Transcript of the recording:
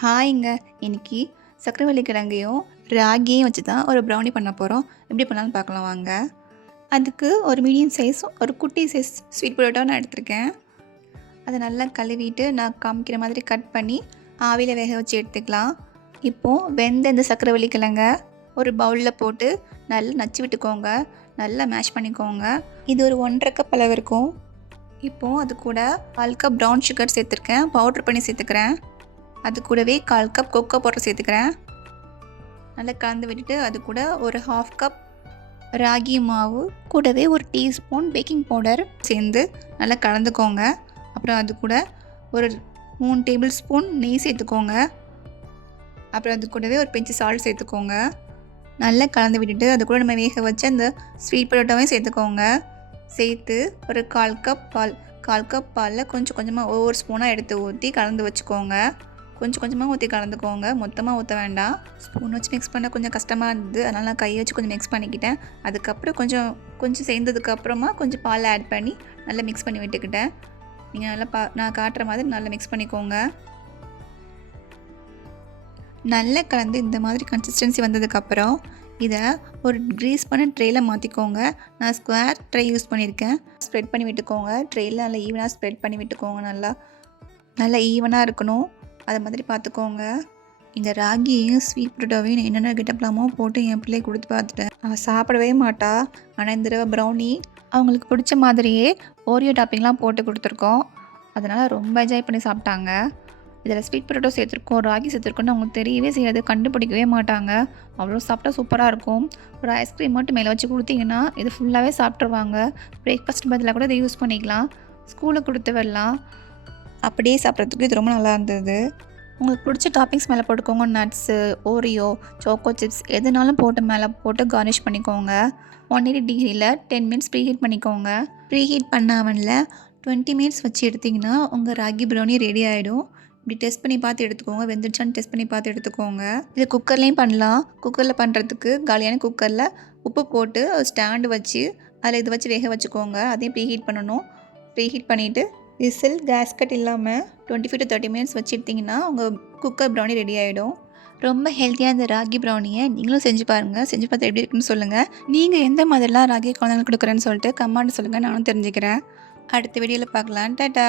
ஹாய்ங்க. இன்னைக்கு சக்கரவள்ளி கிழங்கையும், ராகியையும் வச்சு தான் ஒரு ப்ரௌனி பண்ண போறோம். எப்படி பண்ணலான்னு பார்க்கலாம் வாங்க. அதுக்கு ஒரு மீடியம் சைஸ், ஒரு குட்டி சைஸ் ஸ்வீட் பொட்டேட்டோ நான் எடுத்திருக்கேன். அதை நல்லா கழுவிட்டு நான் காமிக்கிற மாதிரி கட் பண்ணி ஆவியில் வேக வச்சு எடுத்துக்கலாம். இப்போது வெந்த இந்த சக்கரவள்ளி கிழங்க ஒரு பவுலில் போட்டு நல்லா நச்சு விட்டுக்கோங்க. நல்லா மேஷ் பண்ணிக்கோங்க. இது ஒரு 1½ கப் அளவு இருக்கும். இப்போது அது கூட 1/4 கப் ப்ரௌன் சுகர் சேர்த்துருக்கேன். பவுட்ரு பண்ணி சேர்த்துக்கிறேன். அது கூடவே 1/4 கப் கொக்கோ பவுடர் சேர்த்துக்கிறேன். நல்லா கலந்து விட்டுட்டு அது கூட ஒரு 1/2 கப் ராகி மாவு கூடவே ஒரு டீஸ்பூன் பேக்கிங் பவுடர் சேர்ந்து நல்லா கலந்துக்கோங்க. அப்புறம் அது கூட ஒரு 3 டேபிள் ஸ்பூன் நெய் சேர்த்துக்கோங்க. அப்புறம் அது கூடவே ஒரு பிஞ்சு சால்ட் சேர்த்துக்கோங்க. நல்லா கலந்து விட்டுட்டு அது கூட நம்ம வேக வச்சு அந்த ஸ்வீட் பொட்டேட்டோவையும் சேர்த்துக்கோங்க. சேர்த்து ஒரு 1/4 கப் பால் 1/4 கப் பாலில் கொஞ்சம் கொஞ்சமாக ஒவ்வொரு ஸ்பூனாக எடுத்து ஊற்றி கலந்து வச்சுக்கோங்க. கொஞ்சம் கொஞ்சமாக ஊற்றி கலந்துக்கோங்க. மொத்தமாக ஊற்ற வேண்டாம். ஸ்பூன் வச்சு மிக்ஸ் பண்ண கொஞ்சம் கஷ்டமாக இருந்தது. அதனால் நான் கையை வச்சு கொஞ்சம் மிக்ஸ் பண்ணிக்கிட்டேன். அதுக்கப்புறம் கொஞ்சம் சேர்ந்ததுக்கப்புறமா கொஞ்சம் பால் ஆட் பண்ணி நல்லா மிக்ஸ் பண்ணி விட்டுக்கிட்டேன். நீங்கள் நல்லா நான் காட்டுற மாதிரி நல்லா மிக்ஸ் பண்ணிக்கோங்க. நல்லா கலந்து இந்த மாதிரி கன்சிஸ்டன்சி வந்ததுக்கப்புறம் இதை ஒரு க்ரீஸ் பண்ண ட்ரேயில் மாற்றிக்கோங்க. நான் ஸ்கொயர் ட்ரே யூஸ் பண்ணியிருக்கேன். ஸ்ப்ரெட் பண்ணி விட்டுக்கோங்க. ட்ரேயில் நல்லா ஈவனாக ஸ்ப்ரெட் பண்ணி விட்டுக்கோங்க. நல்லா ஈவனாக இருக்கணும். அதை மாதிரி பார்த்துக்கோங்க. இந்த ராகியையும் ஸ்வீட் பொட்டேட்டோவையும் என்னென்ன கெட்டப்லாமோ போட்டு என் பிள்ளையை கொடுத்து பார்த்துட்டேன். அவள் சாப்பிடவே மாட்டா. ஆனால் இந்த தடவை ப்ரௌனி அவங்களுக்கு பிடிச்ச மாதிரியே ஓரியோ டாப்பிங்லாம் போட்டு கொடுத்துருக்கோம். அதனால் ரொம்ப என்ஜாய் பண்ணி சாப்பிட்டாங்க. இதில் ஸ்வீட் பொட்டேட்டோ சேர்த்துருக்கோம், ராகி சேர்த்துருக்கோன்னு அவங்களுக்கு தெரியவே செய்யாது, கண்டுபிடிக்கவே மாட்டாங்க. அவ்வளோ சாப்பிட்டா சூப்பராக இருக்கும். ஒரு ஐஸ்கிரீம் மட்டும் மேலே வச்சு கொடுத்தீங்கன்னா இது ஃபுல்லாகவே சாப்பிட்ருவாங்க. பிரேக்ஃபாஸ்ட் பதிலாக கூட இதை யூஸ் பண்ணிக்கலாம். ஸ்கூலுக்கு கொடுத்து வரலாம். அப்படியே சாப்பிட்றதுக்கு இது ரொம்ப நல்லா இருந்தது. உங்களுக்கு பிடிச்ச டாப்பிங்ஸ் மேலே போட்டுக்கோங்க. நட்ஸு, ஓரியோ, சோக்கோ சிப்ஸ் எதுனாலும் போட்டு மேலே போட்டு கார்னிஷ் பண்ணிக்கோங்க. 180 டிகிரியில் 10 மினிட்ஸ் ப்ரீஹீட் பண்ணிக்கோங்க. ப்ரீஹீட் பண்ண அவனில் 20 மினிட்ஸ் வச்சு எடுத்திங்கன்னா உங்கள் ராகி ப்ரௌனி ரெடி ஆகிடும். இப்படி டெஸ்ட் பண்ணி பார்த்து எடுத்துக்கோங்க. வெந்துருச்சான்னு டெஸ்ட் பண்ணி பார்த்து எடுத்துக்கோங்க. இது குக்கர்லேயும் பண்ணலாம். குக்கரில் பண்ணுறதுக்கு காலியான குக்கரில் உப்பு போட்டு ஸ்டாண்டு வச்சு அதில் இதை வச்சு வேக வச்சுக்கோங்க. அதையும் ப்ரீஹீட் பண்ணணும். ப்ரீஹீட் பண்ணிவிட்டு விசில் கேஸ்கட் இல்லாமல் 25 to 30 மினிட்ஸ் வச்சு எடுத்திங்கன்னா உங்கள் குக்கர் ப்ரௌனி ரெடி ஆகிடும். ரொம்ப ஹெல்த்தியாக இந்த ராகி ப்ரௌனியை நீங்களும் செஞ்சு பாருங்கள். செஞ்சு பார்த்து எப்படி இருக்குன்னு சொல்லுங்கள். நீங்கள் எந்த மாதிரிலாம் ராகி குழந்தைங்களுக்கு கொடுக்குறேன்னு சொல்லிட்டு கமெண்ட் சொல்லுங்கள். நானும் தெரிஞ்சுக்கிறேன். அடுத்த வீடியோவில் பார்க்கலாம். டாட்டா.